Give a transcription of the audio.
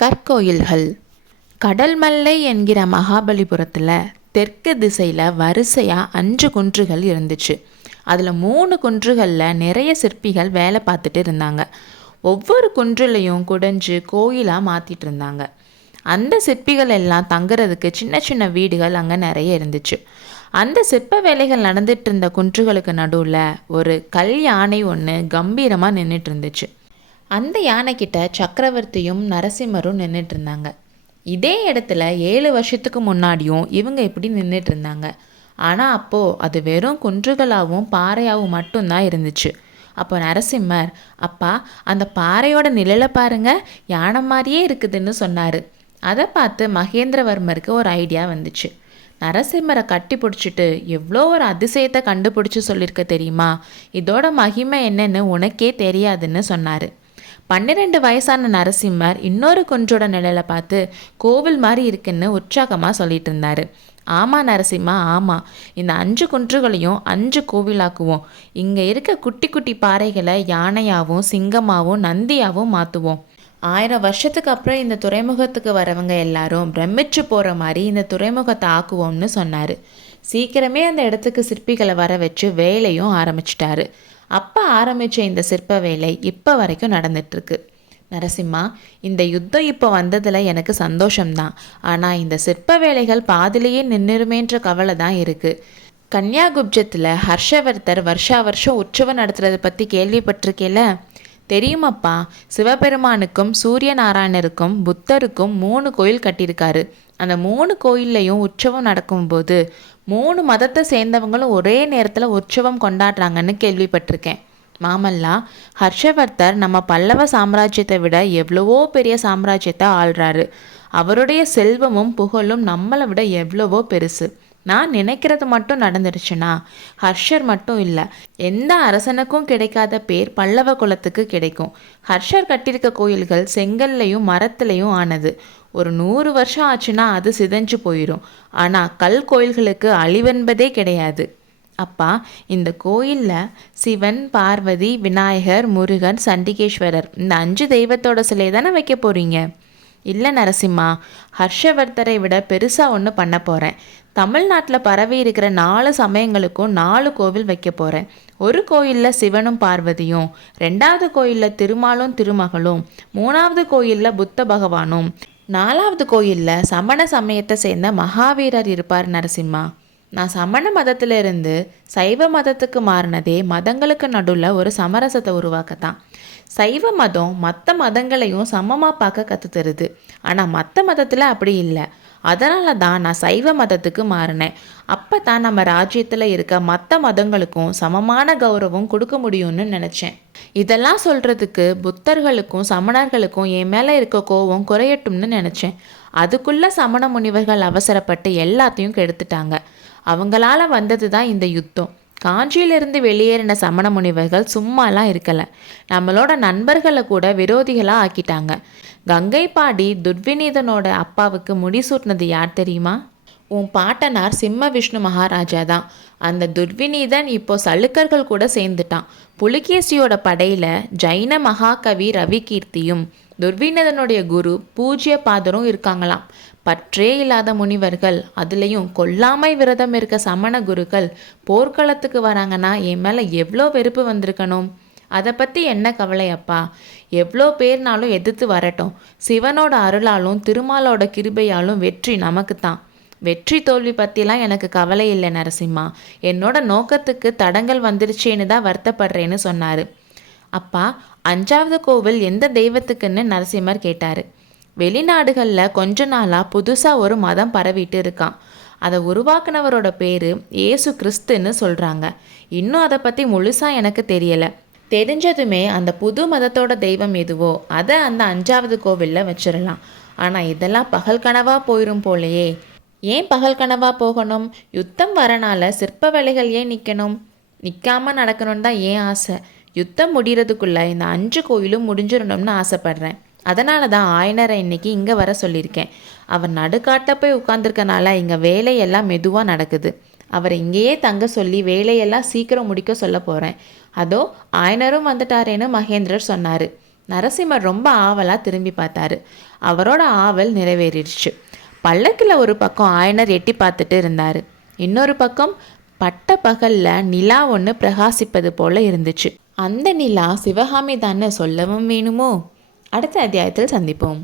கற்கோயில்கள். கடல்மல்லை என்கிற மகாபலிபுரத்தில் தெற்கு திசையில் வரிசையாக 5 குன்றுகள் இருந்துச்சு. அதில் 3 குன்றுகளில் நிறைய சிற்பிகள் வேலை பார்த்துட்டு இருந்தாங்க. ஒவ்வொரு குன்றுலையும் குடைஞ்சு கோயிலாக மாற்றிட்டு இருந்தாங்க. அந்த சிற்பிகள் எல்லாம் தங்குறதுக்கு சின்ன சின்ன வீடுகள் அங்கே நிறைய இருந்துச்சு. அந்த சிற்ப வேலைகள் நடந்துட்டு இருந்த குன்றுகளுக்கு நடுவில் ஒரு கல் யானை ஒன்று கம்பீரமாக நின்றுட்டு இருந்துச்சு. அந்த யானைக்கிட்ட சக்கரவர்த்தியும் நரசிம்மரும் நின்றுட்டு இருந்தாங்க. இதே இடத்துல 7 வருஷத்துக்கு முன்னாடியும் இவங்க இப்படி நின்றுட்டு இருந்தாங்க. ஆனால் அப்போது அது வெறும் குன்றுகளாகவும் பாறையாகவும் மட்டும்தான் இருந்துச்சு. அப்போ நரசிம்மர், அப்பா அந்த பாறையோட நிழலை பாருங்க, யானை மாதிரியே இருக்குதுன்னு சொன்னார். அதை பார்த்து மகேந்திரவர்மருக்கு ஒரு ஐடியா வந்துச்சு. நரசிம்மரை கட்டி பிடிச்சிட்டு எவ்வளோ ஒரு அதிசயத்தை கண்டுபிடிச்சி சொல்லியிருக்க தெரியுமா, இதோட மகிமை என்னன்னு உனக்கே தெரியாதுன்னு சொன்னார். 12 வயசான நரசிம்மர் இன்னொரு குன்றோட நிழலை பார்த்து கோவில் மாதிரி இருக்குன்னு உற்சாகமாக சொல்லிட்டு இருந்தார். ஆமாம் நரசிம்மா, ஆமாம், இந்த 5 குன்றுகளையும் 5 கோவிலாக்குவோம். இங்கே இருக்க குட்டி குட்டி பாறைகளை யானையாகவும் சிங்கமாகவும் நந்தியாகவும் மாற்றுவோம். 1000 வருஷத்துக்கு அப்புறம் இந்த துறைமுகத்துக்கு வரவங்க எல்லாரும் பிரமிச்சு போகிற மாதிரி இந்த துறைமுகத்தை ஆக்குவோம்னு சொன்னார். சீக்கிரமே அந்த இடத்துக்கு சிற்பிகளை வர வச்சு வேலையும் ஆரம்பிச்சிட்டாரு. அப்போ ஆரம்பித்த இந்த சிற்ப வேலை இப்போ வரைக்கும் நடந்துட்டுருக்கு. நரசிம்மா, இந்த யுத்தம் இப்போ வந்ததில் எனக்கு சந்தோஷம்தான். ஆனால் இந்த சிற்ப வேலைகள் பாதிலேயே நின்றுருமேன்ற கவலை தான் இருக்குது. கன்னியாகுப்ஜத்தில் ஹர்ஷவர்த்தர் வருஷம் உற்சவம் நடத்துறதை பற்றி கேள்விப்பட்டிருக்கேல? தெரியுமாப்பா, சிவபெருமானுக்கும் சூரிய நாராயணருக்கும் புத்தருக்கும் 3 கோயில் கட்டியிருக்காரு. அந்த 3 கோயில்லையும் உற்சவம் நடக்கும்போது 3 மதத்தை சேர்ந்தவங்களும் ஒரே நேரத்தில் உற்சவம் கொண்டாடுறாங்கன்னு கேள்விப்பட்டிருக்கேன். மாமல்லா, ஹர்ஷவர்த்தர் நம்ம பல்லவ சாம்ராஜ்யத்தை விட எவ்வளவோ பெரிய சாம்ராஜ்யத்தை ஆள்றாரு. அவருடைய செல்வமும் புகழும் நம்மளை விட எவ்வளவோ பெருசு. நான் நினைக்கிறது மட்டும் நடந்துருச்சுன்னா ஹர்ஷர் மட்டும் இல்லை, எந்த அரசனுக்கும் கிடைக்காத பேர் பல்லவ குலத்துக்கு கிடைக்கும். ஹர்ஷர் கட்டியிருக்க கோயில்கள் செங்கல்லையும் மரத்துலையும் ஆனது. ஒரு 100 வருஷம் ஆச்சுன்னா அது சிதைஞ்சு போயிடும். ஆனால் கல் கோயில்களுக்கு அழிவென்பதே கிடையாது. அப்பா, இந்த கோயிலில் சிவன், பார்வதி, விநாயகர், முருகன், சண்டிகேஸ்வரர் இந்த 5 தெய்வத்தோட சிலை தானே வைக்க போகிறீங்க? இல்லை நரசிம்மா, ஹர்ஷவர்த்தரை விட பெருசாக ஒன்று பண்ண போகிறேன். தமிழ்நாட்டில் பரவி இருக்கிற 4 சமயங்களுக்கும் 4 கோவில் வைக்க போகிறேன். ஒரு கோயிலில் சிவனும் பார்வதியும், 2வது கோயிலில் திருமாலும் திருமகளும், 3வது கோயிலில் புத்த பகவானும், 4வது கோயிலில் சமண சமயத்தை சேர்ந்த மகாவீரர் இருப்பார். நரசிம்மா, நான் சமண மதத்திலிருந்து சைவ மதத்துக்கு மாறினதே மதங்களுக்கு நடுவில் ஒரு சமரசத்தை உருவாக்கத்தான். சைவ மதம் மற்ற மதங்களையும் சமமாக பார்க்க கற்றுத்தருது. ஆனால் மற்ற மதத்தில் அப்படி இல்லை. அதனால தான் நான் சைவ மதத்துக்கு மாறினேன். அப்போ தான் நம்ம ராஜ்யத்தில் இருக்க மற்ற மதங்களுக்கும் சமமான கௌரவம் கொடுக்க முடியும்னு நினச்சேன். இதெல்லாம் சொல்கிறதுக்கு புத்தர்களுக்கும் சமணர்களுக்கும் என் மேலே இருக்க கோபம் குறையட்டும்னு நினச்சேன். அதுக்குள்ளே சமண முனிவர்கள் அவசரப்பட்டு எல்லாத்தையும் கெடுத்துட்டாங்க. அவங்களால வந்தது தான் இந்த யுத்தம். காஞ்சியிலிருந்து வெளியேறின சமண முனிவர்கள் சும்மாலாம் இருக்கலை. நம்மளோட நண்பர்களை கூட விரோதிகளாக ஆக்கிட்டாங்க. கங்கை பாடி துர்விநீதனோட அப்பாவுக்கு முடிசூட்டினது யார் தெரியுமா? உன் பாட்டனார் சிம்ம விஷ்ணு மகாராஜா தான். அந்த துர்விநீதன் இப்போ சளுக்கர்கள் கூட சேர்ந்துட்டான். புலிகேசியோட படையில் ஜைன மகாகவி ரவிகீர்த்தியும் துர்விநீதனுடைய குரு பூஜ்ய பாதரும் இருக்காங்களாம். பற்றே இல்லாத முனிவர்கள், அதுலேயும் கொல்லாமை விரதம் இருக்க சமண குருக்கள் போர்க்களத்துக்கு வராங்கன்னா என் மேலே எவ்வளோ வெறுப்பு வந்திருக்கணும். அதை பற்றி என்ன கவலையப்பா? எவ்வளோ பேர்னாலும் எதிர்த்து வரட்டும். சிவனோட அருளாலும் திருமாலோட கிருபையாலும் வெற்றி நமக்கு தான். வெற்றி தோல்வி பற்றிலாம் எனக்கு கவலை இல்லை நரசிம்மா. என்னோட நோக்கத்துக்கு தடங்கள் வந்துருச்சேன்னு தான் வருத்தப்படுறேன்னு சொன்னார். அப்பா, 5வது கோவில் எந்த தெய்வத்துக்குன்னு நரசிம்மர் கேட்டார். வெளிநாடுகளில் கொஞ்ச நாளாக புதுசாக ஒரு மதம் பரவிட்டு இருக்கான். அதை உருவாக்குனவரோட பேர் ஏசு கிறிஸ்துன்னு சொல்கிறாங்க. இன்னும் அதை பற்றி முழுசாக எனக்கு தெரியலை. தெரிஞ்சதுமே அந்த புது மதத்தோட தெய்வம் எதுவோ அதை அந்த 5வது கோவிலில் வச்சிடலாம். ஆனால் இதெல்லாம் பகல் கனவாக போயிடும் போலையே. ஏன் பகல் கனவாக போகணும்? யுத்தம் வரனால சிற்ப வேலைகள் ஏன் நிற்கணும்? நிற்காமல் நடக்கணும்னு தான் ஏன் ஆசை. யுத்தம் முடிகிறதுக்குள்ளே இந்த 5 கோயிலும் முடிஞ்சிடணும்னு ஆசைப்பட்றேன். அதனால தான் ஆயனரை இன்னைக்கு இங்கே வர சொல்லியிருக்கேன். அவர் நடுக்காட்ட போய் உட்காந்துருக்கனால இங்கே வேலையெல்லாம் மெதுவாக நடக்குது. அவரை இங்கேயே தங்க சொல்லி வேலையெல்லாம் சீக்கிரம் முடிக்க சொல்ல போகிறேன். அதோ ஆயனரும் வந்துட்டாரேன்னு மகேந்திரர் சொன்னார். நரசிம்மர் ரொம்ப ஆவலாக திரும்பி பார்த்தாரு. அவரோட ஆவல் நிறைவேறிடுச்சு. பல்லக்கில் ஒரு பக்கம் ஆயனர் எட்டி பார்த்துட்டு இருந்தார். இன்னொரு பக்கம் பட்ட பகலில் நிலா ஒன்று பிரகாசிப்பது போல இருந்துச்சு. அந்த நிலா சிவகாமி தானே சொல்லவும் வேணுமோ? அடுத்த அத்தியாயத்தில் சந்திப்போம்.